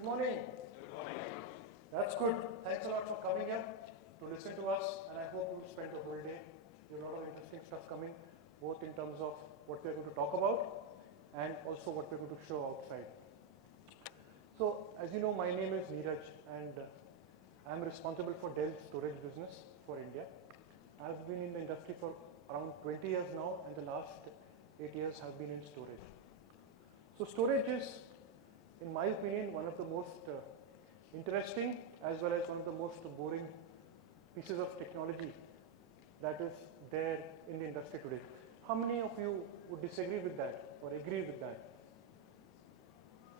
Good morning. Good morning. That's good. Thanks a lot for coming here to listen to us, and I hope you'll spend the whole day. There's a lot of interesting stuff coming, both in terms of what we're going to talk about and also what we're going to show outside. So, as you know, my name is Neeraj, and I'm responsible for Dell's storage business for India. I've been in the industry for around 20 years now, and the last 8 years have been in storage. So storage is, in my opinion, one of the most interesting as well as one of the most boring pieces of technology that is there in the industry today. How many of you would disagree with that or agree with that?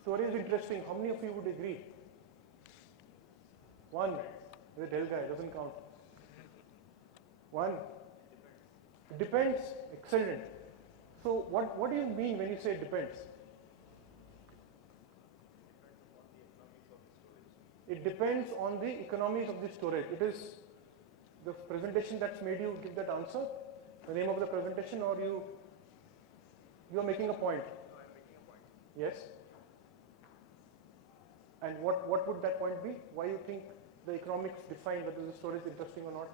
Storage is interesting. How many of you would agree? One. The Dell guy doesn't count. One. It depends. Excellent. So what do you mean when you say it depends? It depends on the economies of the storage. It is the presentation that's made you give that answer, the name of the presentation, or you are making a point? No, I'm making a point. Yes. And what would that point be? Why you think the economics define whether the storage is interesting or not?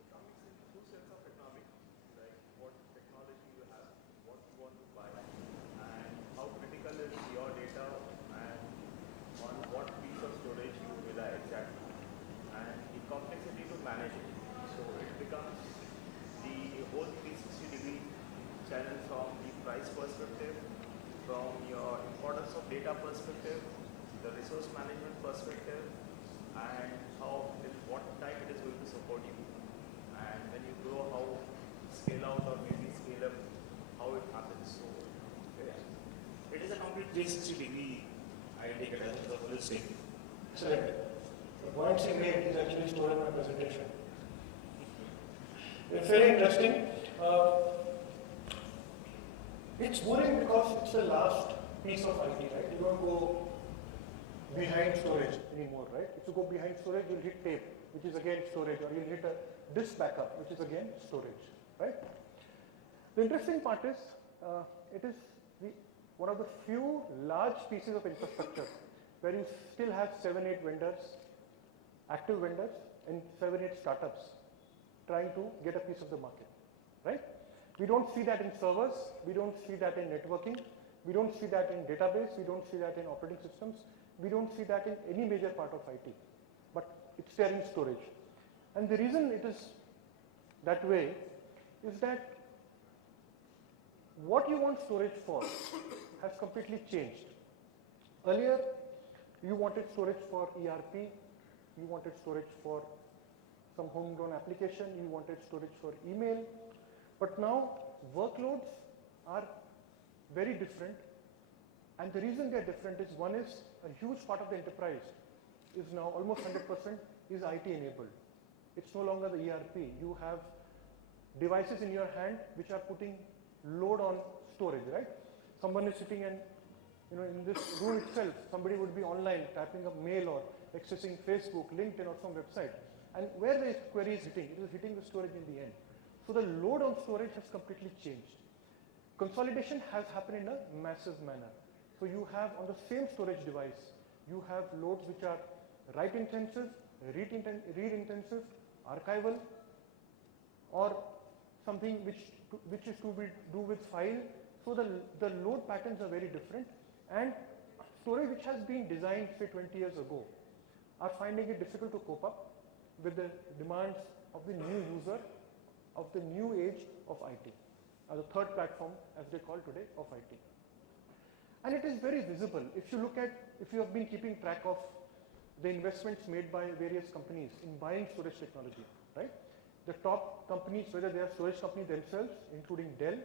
Economics in two sets of economics, like what technology you have, what you want to buy, and how critical is your data, and on what piece of storage you rely exactly, and the complexity to manage it. So it becomes the whole 360-degree channel from the price perspective, from your importance of data perspective, the resource management perspective, and what time it is going to support you. And when you grow, how scale out or maybe scale up, how it happens. So it is a complete 360-degree idea as the whole thing. Excellent. The points you made is actually stored in my presentation. It's very interesting. It's boring because it's the last piece of IT, right? You don't go behind storage anymore, right? If you go behind storage, you'll hit tape, which is again storage, or you'll hit a disk backup, which is again storage, right? The interesting part is, it is one of the few large pieces of infrastructure where you still have 7-8 vendors, active vendors, and 7-8 startups trying to get a piece of the market, right? We don't see that in servers, we don't see that in networking, we don't see that in database, we don't see that in operating systems, we don't see that in any major part of IT, but it's there in storage. And the reason it is that way is that what you want storage for has completely changed. Earlier, you wanted storage for ERP, you wanted storage for some homegrown application, you wanted storage for email, but now workloads are very different, and the reason they're different is one is a huge part of the enterprise is now almost 100% is IT enabled. It's no longer the ERP. You have devices in your hand which are putting load on storage, right? Someone is sitting and in this room itself, somebody would be online typing a mail or accessing Facebook, LinkedIn, or some website. And where the query is hitting, it is hitting the storage in the end. So the load on storage has completely changed. Consolidation has happened in a massive manner. So you have on the same storage device, you have loads which are write intensive, read intensive, archival, or something which is to be do with file. So the load patterns are very different, and storage which has been designed say 20 years ago are finding it difficult to cope up with the demands of the new user of the new age of IT, the third platform as they call today of IT. And it is very visible. If you have been keeping track of the investments made by various companies in buying storage technology, right? The top companies, whether they are storage companies themselves, including Dell,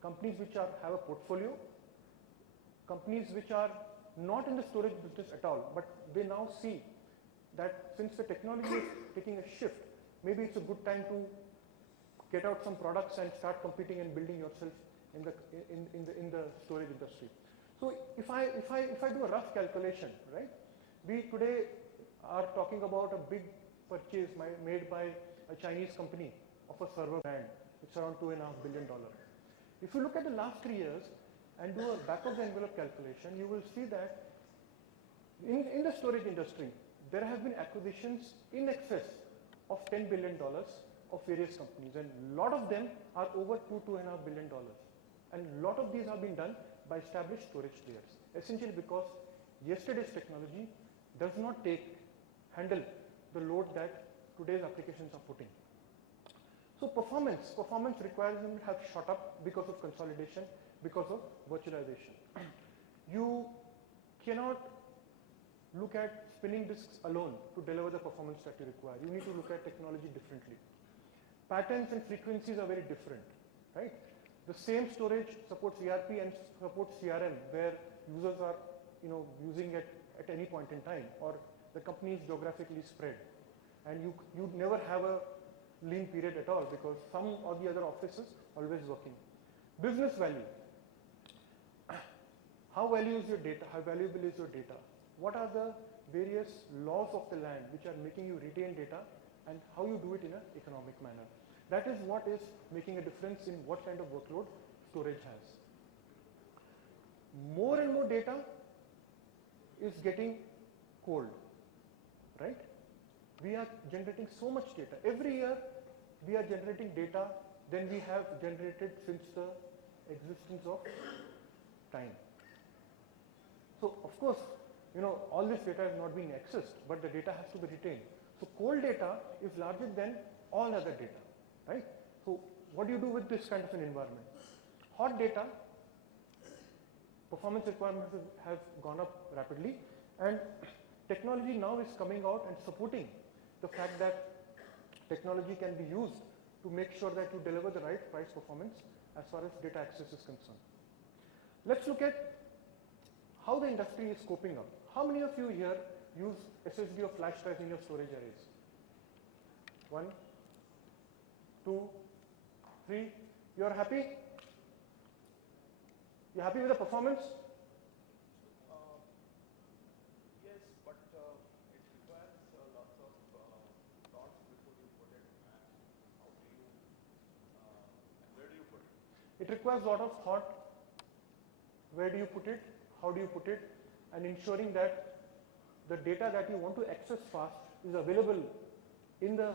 companies which have a portfolio, companies which are not in the storage business at all, but they now see that since the technology is taking a shift, maybe it's a good time to get out some products and start competing and building yourself in the storage industry. So if I do a rough calculation, right? We today are talking about a big purchase made by a Chinese company of a server brand. It's around $2.5 billion. If you look at the last 3 years, and do a back of the envelope calculation, you will see that in the storage industry, there have been acquisitions in excess of $10 billion of various companies, and a lot of them are over $2.5 billion. And a lot of these have been done by established storage players, essentially because yesterday's technology does not handle the load that today's applications are putting. So performance requirements have shot up because of consolidation, because of virtualization. You cannot look at spinning disks alone to deliver the performance that you require. You need to look at technology differently. Patterns and frequencies are very different, right? The same storage supports ERP and supports CRM, where users are, using it at any point in time, or the company is geographically spread, and you never have a lean period at all because some or the other office is always working. Business value. How valuable is your data? What are the various laws of the land which are making you retain data, and how you do it in an economic manner? That is what is making a difference in what kind of workload storage has. More and more data is getting cold, right? We are generating so much data. Every year we are generating data than we have generated since the existence of time. So of course, all this data is not being accessed, but the data has to be retained. So cold data is larger than all other data, right? So what do you do with this kind of an environment? Hot data, performance requirements have gone up rapidly, and technology now is coming out and supporting the fact that technology can be used to make sure that you deliver the right price performance as far as data access is concerned. Let's look at how the industry is coping up. How many of you here use SSD or flash drives in your storage arrays? 1, 2, 3. You are happy? You happy with the performance? Yes, but it requires lots of thoughts before you put it, and how do you, and where do you put it? It requires a lot of thought. Where do you put it? How do you put it? And ensuring that the data that you want to access fast is available in the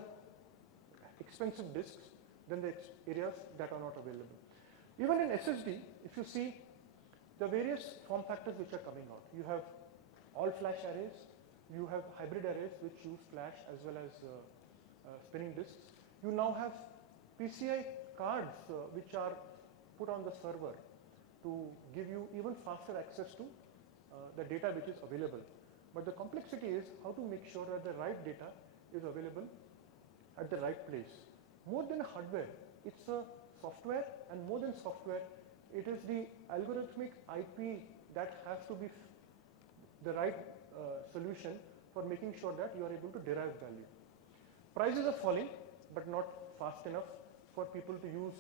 expensive disks than the areas that are not available. Even in SSD, if you see the various form factors which are coming out, you have all flash arrays, you have hybrid arrays which use flash as well as spinning disks. You now have PCI cards which are put on the server to give you even faster access to the data which is available. But the complexity is how to make sure that the right data is available at the right place. More than hardware, it's a software, and more than software, it is the algorithmic IP that has to be the right solution for making sure that you are able to derive value. Prices are falling, but not fast enough for people to use,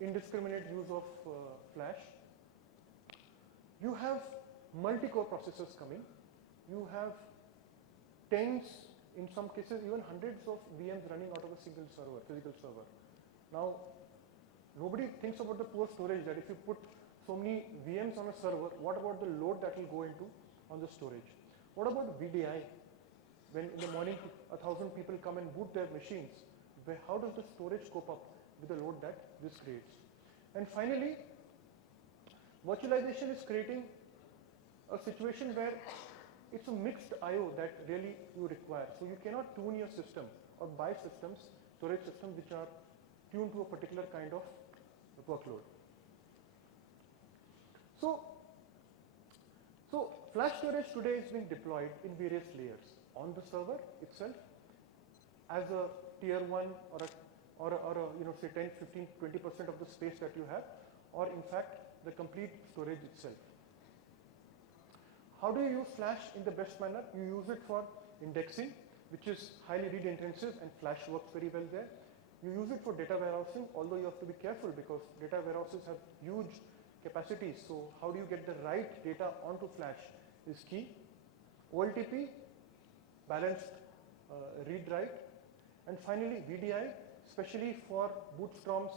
indiscriminate use of flash. You have multi-core processors coming. You have tens, in some cases even hundreds of VMs running out of a single server, physical server. Now, nobody thinks about the poor storage, that if you put so many VMs on a server, what about the load that will go into on the storage? What about VDI? When in the morning 1,000 people come and boot their machines, how does the storage cope up with the load that this creates? And finally, virtualization is creating a situation where it's a mixed I/O that really you require. So you cannot tune your system or buy systems, storage systems which are tuned to a particular kind of workload. So flash storage today is being deployed in various layers on the server itself as a tier 1 or a say 10, 15, 20% of the space that you have, or in fact the complete storage itself. How do you use flash in the best manner? You use it for indexing, which is highly read intensive, and flash works very well there. You use it for data warehousing, although you have to be careful because data warehouses have huge capacities. So how do you get the right data onto flash is key. OLTP, balanced read-write. And finally VDI, especially for boot storms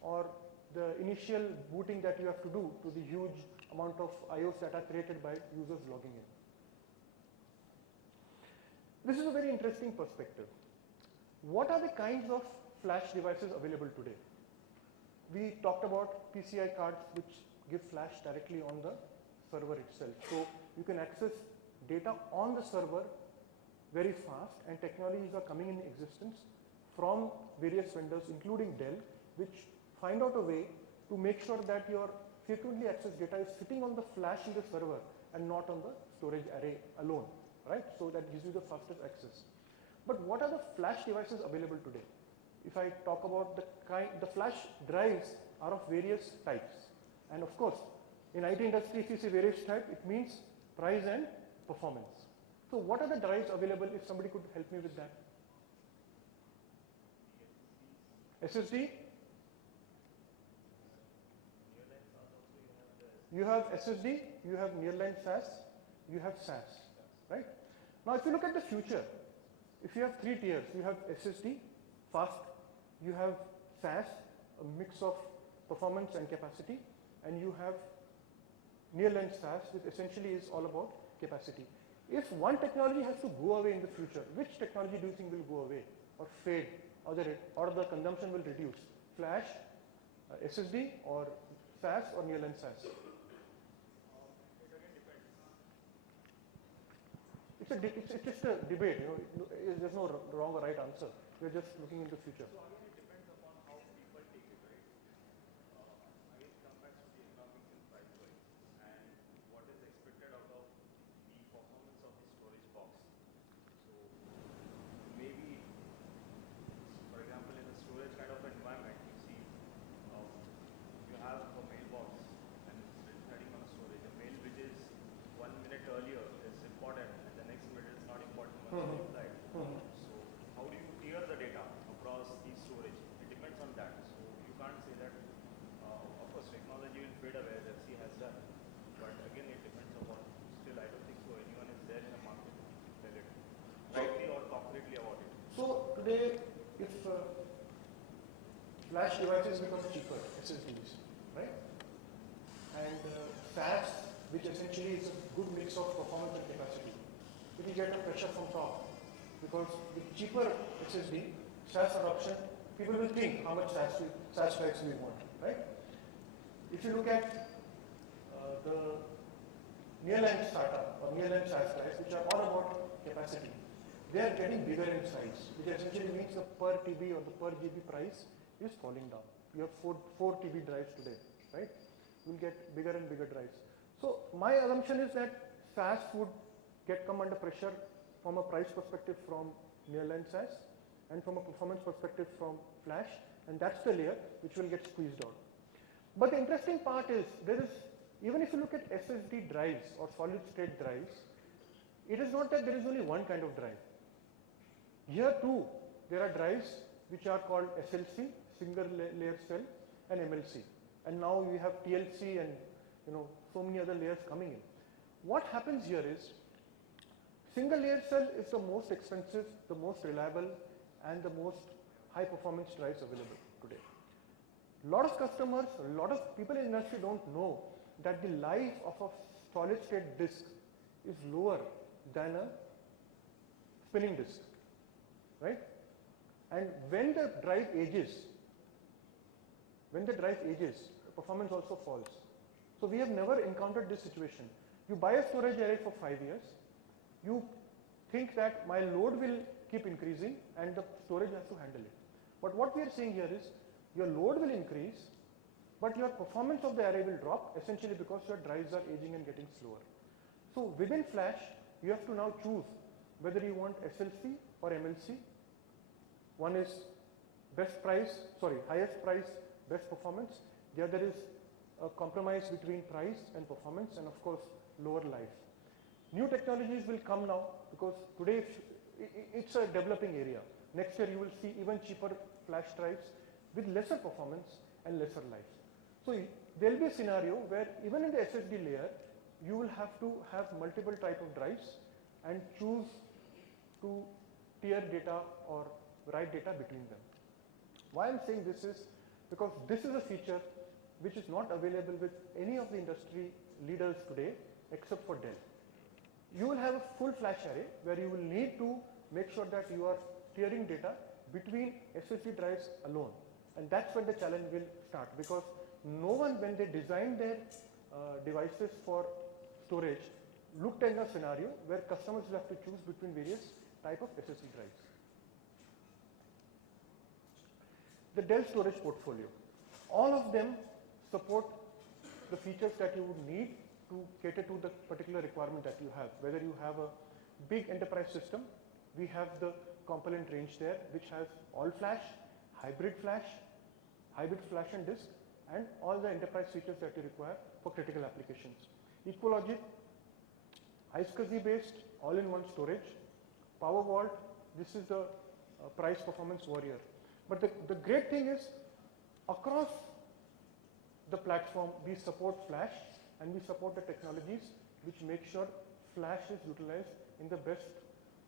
or the initial booting that you have to do to the huge amount of IOs that are created by users logging in. This is a very interesting perspective. What are the kinds of flash devices available today? We talked about PCI cards which give flash directly on the server itself. So you can access data on the server very fast, and technologies are coming in existence from various vendors including Dell, which find out a way to make sure that your frequently accessed data is sitting on the flash in the server and not on the storage array alone, right? So that gives you the fastest access. But what are the flash devices available today? If I talk about the flash drives are of various types. And of course, in IT industry, if you say various type, it means price and performance. So what are the drives available, if somebody could help me with that? SSD? You have SSD, you have nearline SAS, you have SAS, right? Now if you look at the future, if you have 3 tiers, you have SSD, fast, you have SAS, a mix of performance and capacity, and you have nearline SAS, which essentially is all about capacity. If one technology has to go away in the future, which technology do you think will go away or fade, or the consumption will reduce? Flash, SSD, or SAS, or nearline SAS? It's just a debate, you know, there's no wrong or right answer. We're just looking into the future. So again, it depends upon how people take it, right? Again, it comes back to the economics and price wise, and what is expected out of the performance of the storage box. So maybe, for example, in a storage kind of environment, you see, you have a mailbox and it's heading on a storage. A mail which is 1 minute earlier is important, and the next minute is not important when it's replied. So how do you tier the data across the storage? It depends on that. So you can't say that, of course, technology will fade away as FC has done, but again, it depends upon, still I don't think so anyone is there in the market to tell it rightly or concretely about it. So today, if flash devices become cheaper, SSDs, right? And SAS, which essentially is a good mix of performance and capacity, it will get a pressure from top, because with cheaper SSD, SAS adoption, people will think how much SAS drives we want, right? If you look at the nearline SATA or nearline SAS drives, which are all about capacity, they are getting bigger in size, which essentially means the per TB or the per GB price is falling down. You have 4 TB drives today, right? You'll get bigger and bigger drives. So my assumption is that SAS would come under pressure from a price perspective from nearline SAS and from a performance perspective from flash, and that's the layer which will get squeezed out. But the interesting part is, even if you look at SSD drives or solid state drives, it is not that there is only one kind of drive. Here too, there are drives which are called SLC, single layer cell, and MLC. And now we have TLC and so many other layers coming in. What happens here is, single layer cell is the most expensive, the most reliable, and the most high performance drives available today. A lot of customers, a lot of people in the industry don't know that the life of a solid state disk is lower than a spinning disk, right? And when the drive ages, the performance also falls. So we have never encountered this situation. You buy a storage array for 5 years, you think that my load will keep increasing and the storage has to handle it. But what we are saying here is, your load will increase, but your performance of the array will drop, essentially because your drives are aging and getting slower. So within flash, you have to now choose whether you want SLC or MLC. One is highest price, best performance. The other is a compromise between price and performance, and of course, lower life. New technologies will come now, because today it's a developing area. Next year you will see even cheaper flash drives with lesser performance and lesser life. So there will be a scenario where even in the SSD layer, you will have to have multiple type of drives and choose to tier data or write data between them. Why I'm saying this is because this is a feature which is not available with any of the industry leaders today except for Dell. You will have a full flash array where you will need to make sure that you are tiering data between SSD drives alone. And that's when the challenge will start, because no one, when they designed their devices for storage, looked at a scenario where customers will have to choose between various type of SSD drives. The Dell storage portfolio, all of them support the features that you would need to cater to the particular requirement that you have. Whether you have a big enterprise system, we have the component range there, which has all flash, hybrid flash and disk, and all the enterprise features that you require for critical applications. EqualLogic, iSCSI based, all-in-one storage. Power Vault, this is the price performance warrior. But the great thing is, across the platform, we support flash and we support the technologies which make sure flash is utilized in the best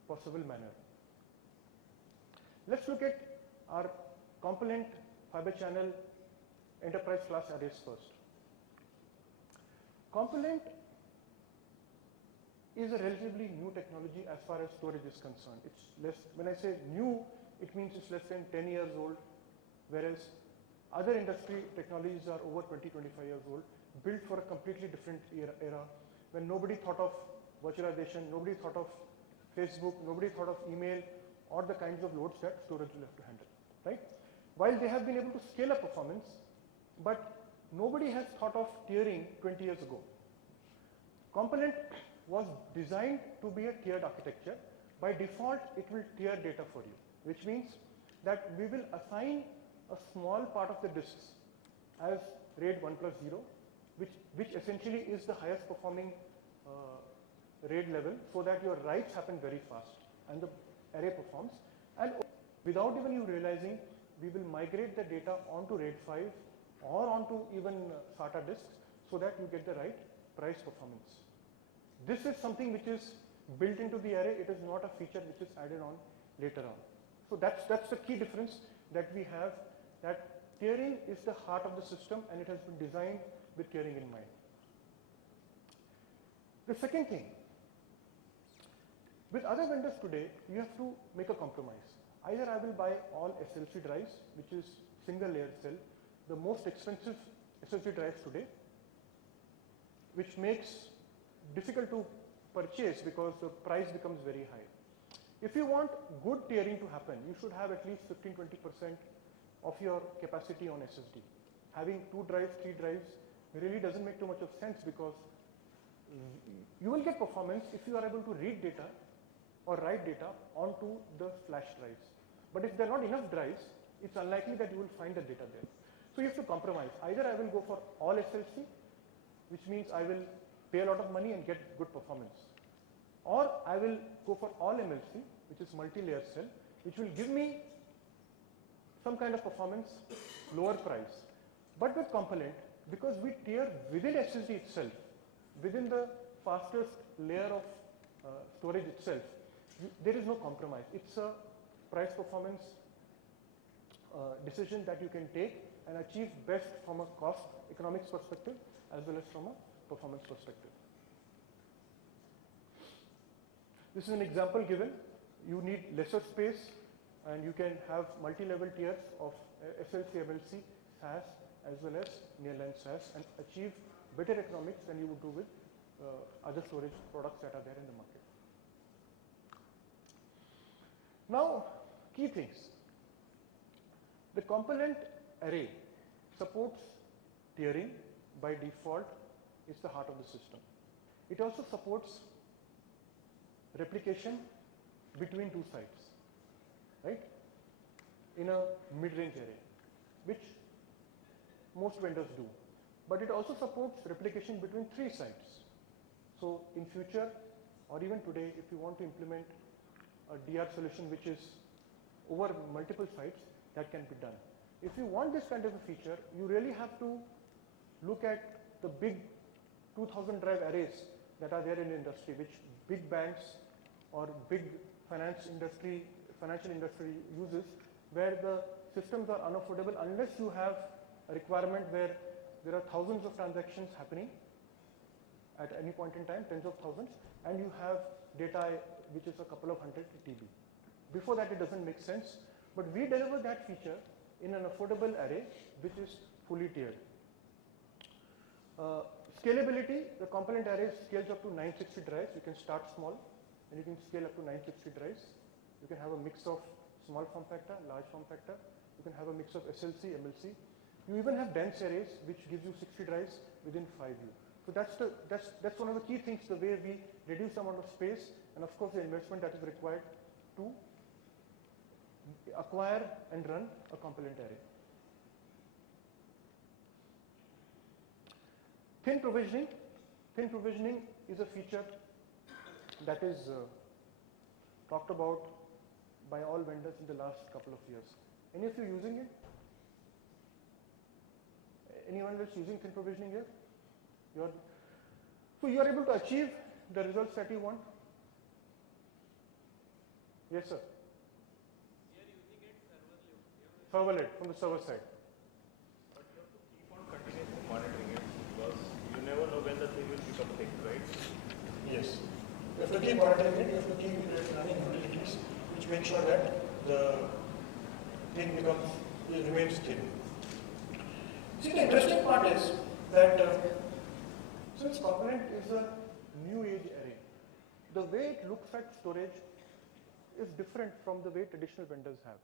possible manner. Let's look at our component fiber channel enterprise class arrays first. Component is a relatively new technology as far as storage is concerned. It's less, when I say new, it means it's less than 10 years old, whereas other industry technologies are over 20, 25 years old, built for a completely different era when nobody thought of virtualization, nobody thought of Facebook, nobody thought of email, or the kinds of loads that storage will have to handle, right? While they have been able to scale up performance, but nobody has thought of tiering 20 years ago. Component was designed to be a tiered architecture. By default, it will tier data for you, which means that we will assign a small part of the disks as RAID 1+0, which essentially is the highest performing RAID level, so that your writes happen very fast and the array performs. And without even you realizing, we will migrate the data onto RAID 5 or onto even SATA disks so that you get the right price performance. This is something which is built into the array. It is not a feature which is added on later on. So that's the key difference that we have, that tiering is the heart of the system and it has been designed with tiering in mind. The second thing, with other vendors today, you have to make a compromise. Either I will buy all SLC drives, which is single layered cell, the most expensive SSD drives today, which makes difficult to purchase because the price becomes very high. If you want good tiering to happen, you should have at least 15-20% of your capacity on SSD. Having 2 drives, 3 drives really doesn't make too much of sense, because you will get performance if you are able to read data or write data onto the flash drives. But if there are not enough drives, it's unlikely that you will find the data there. So you have to compromise. Either I will go for all SLC, which means I will pay a lot of money and get good performance, or I will go for all MLC, which is multi-layer cell, which will give me some kind of performance, lower price. But with component, because we tier within SSD itself, within the fastest layer of storage itself, there is no compromise. It's a price performance decision that you can take and achieve best from a cost economics perspective as well as from a performance perspective. This is an example given. You need lesser space and you can have multi-level tiers of SLC, MLC, SAS as well as nearline SAS, and achieve better economics than you would do with other storage products that are there in the market. Now, key things. The component array supports tiering by default. It's the heart of the system. It also supports replication between 2 sites, right? In a mid-range array, which most vendors do. But it also supports replication between 3 sites. So in future, or even today, if you want to implement a DR solution which is over multiple sites, that can be done. If you want this kind of a feature, you really have to look at the big 2000 drive arrays that are there in the industry, which big banks or big financial industry uses, where the systems are unaffordable unless you have a requirement where there are thousands of transactions happening at any point in time, tens of thousands, and you have data which is a couple of hundred TB. Before that, it doesn't make sense, but we deliver that feature in an affordable array which is fully tiered. Scalability, the component array scales up to 960 drives. You can start small and you can scale up to 960 drives. You can have a mix of small form factor, large form factor. You can have a mix of SLC, MLC. You even have dense arrays which gives you 60 drives within 5U. So that's one of the key things, the way we reduce the amount of space and of course the investment that is required to acquire and run a component array. Thin provisioning. Thin provisioning is a feature that is talked about by all vendors in the last couple of years. Any of you using it? Anyone else using thin provisioning here? So you are able to achieve the results that you want? Yes, sir. We are using it serverless. Serverless from the server side. But you have to keep on continuously monitoring it because you never know when the thing will become thick, right? Yes. You have to keep monitoring it, you have to keep running utilities which make sure that the thing remains thin. See, the interesting part is that since component is a new age array, the way it looks at storage is different from the way traditional vendors have.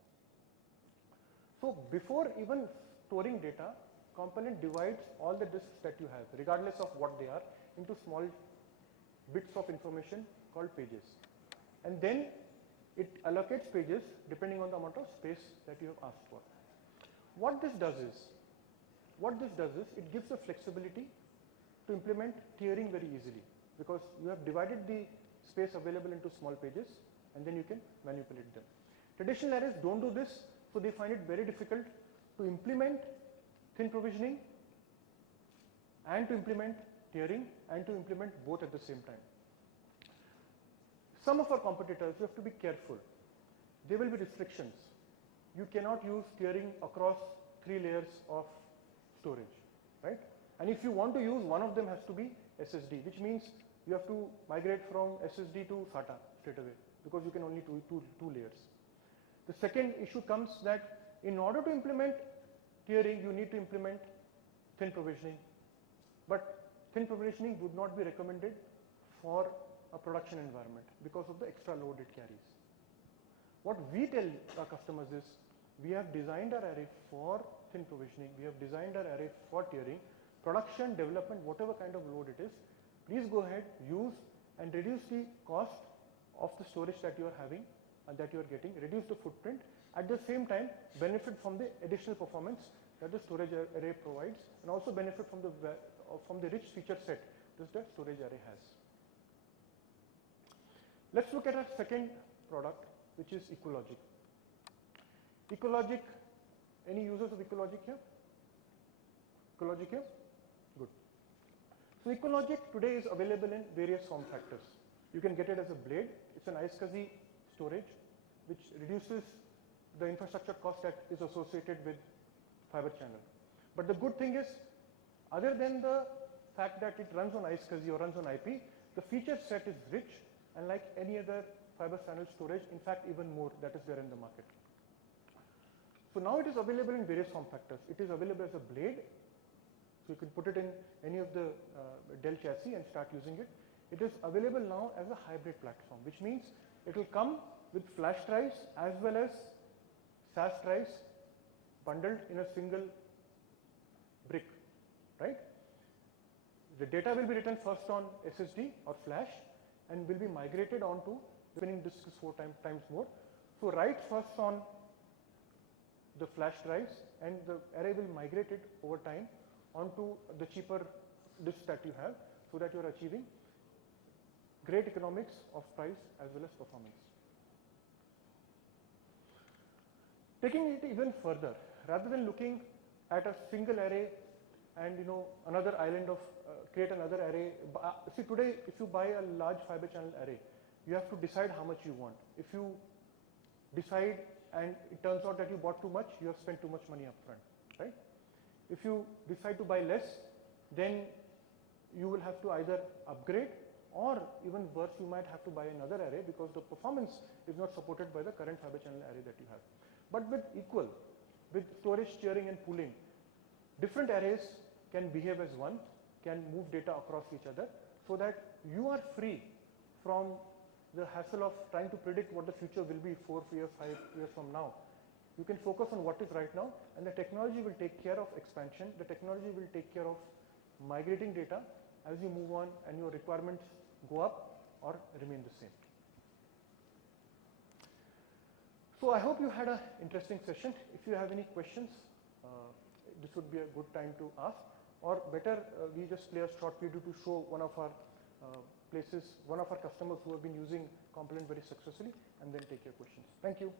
So before even storing data, component divides all the disks that you have, regardless of what they are, into small bits of information called pages. And then it allocates pages depending on the amount of space that you have asked for. What this does is, it gives the flexibility to implement tiering very easily because you have divided the space available into small pages and then you can manipulate them. Traditional arrays don't do this, so they find it very difficult to implement thin provisioning and to implement tiering and to implement both at the same time. Some of our competitors, you have to be careful. There will be restrictions. You cannot use tiering across 3 layers of storage, right? And if you want to use, one of them has to be SSD, which means you have to migrate from SSD to SATA straight away because you can only do two layers. The second issue comes that in order to implement tiering, you need to implement thin provisioning. But thin provisioning would not be recommended for a production environment because of the extra load it carries. What we tell our customers is, we have designed our array for thin provisioning, we have designed our array for tiering, production, development, whatever kind of load it is, please go ahead, use and reduce the cost of the storage that you are having and that you are getting, reduce the footprint, at the same time benefit from the additional performance that the storage array provides and also benefit from the rich feature set that storage array has. Let's look at our second product, which is Ecologic. Ecologic, any users of Ecologic here? Ecologic here? Good. So Ecologic today is available in various form factors. You can get it as a blade. It's an iSCSI storage, which reduces the infrastructure cost that is associated with fiber channel. But the good thing is, other than the fact that it runs on iSCSI or runs on IP, the feature set is rich and like any other fiber channel storage, in fact even more that is there in the market. So now it is available in various form factors. It is available as a blade, so you can put it in any of the Dell chassis and start using it. It is available now as a hybrid platform, which means it will come with flash drives as well as SAS drives bundled in a single brick, right? The data will be written first on SSD or flash and will be migrated onto, depending disk is 4 times more. So write first on the flash drives and the array will migrate it over time onto the cheaper disk that you have so that you are achieving great economics of price as well as performance. Taking it even further, rather than looking at a single array and another island of create another array. See, today if you buy a large fiber channel array, you have to decide how much you want. If you decide and it turns out that you bought too much, you have spent too much money upfront, right? If you decide to buy less, then you will have to either upgrade, or even worse, you might have to buy another array because the performance is not supported by the current fiber channel array that you have. But with equal, with storage sharing and pooling, different arrays can behave as one, can move data across each other, so that you are free from the hassle of trying to predict what the future will be 4 years, 5 years from now. You can focus on what is right now, and the technology will take care of expansion. The technology will take care of migrating data as you move on and your requirements go up or remain the same. So I hope you had an interesting session. If you have any questions, this would be a good time to ask, or better, we just play a short video to show one of our places, one of our customers who have been using Component very successfully, and then take your questions. Thank you.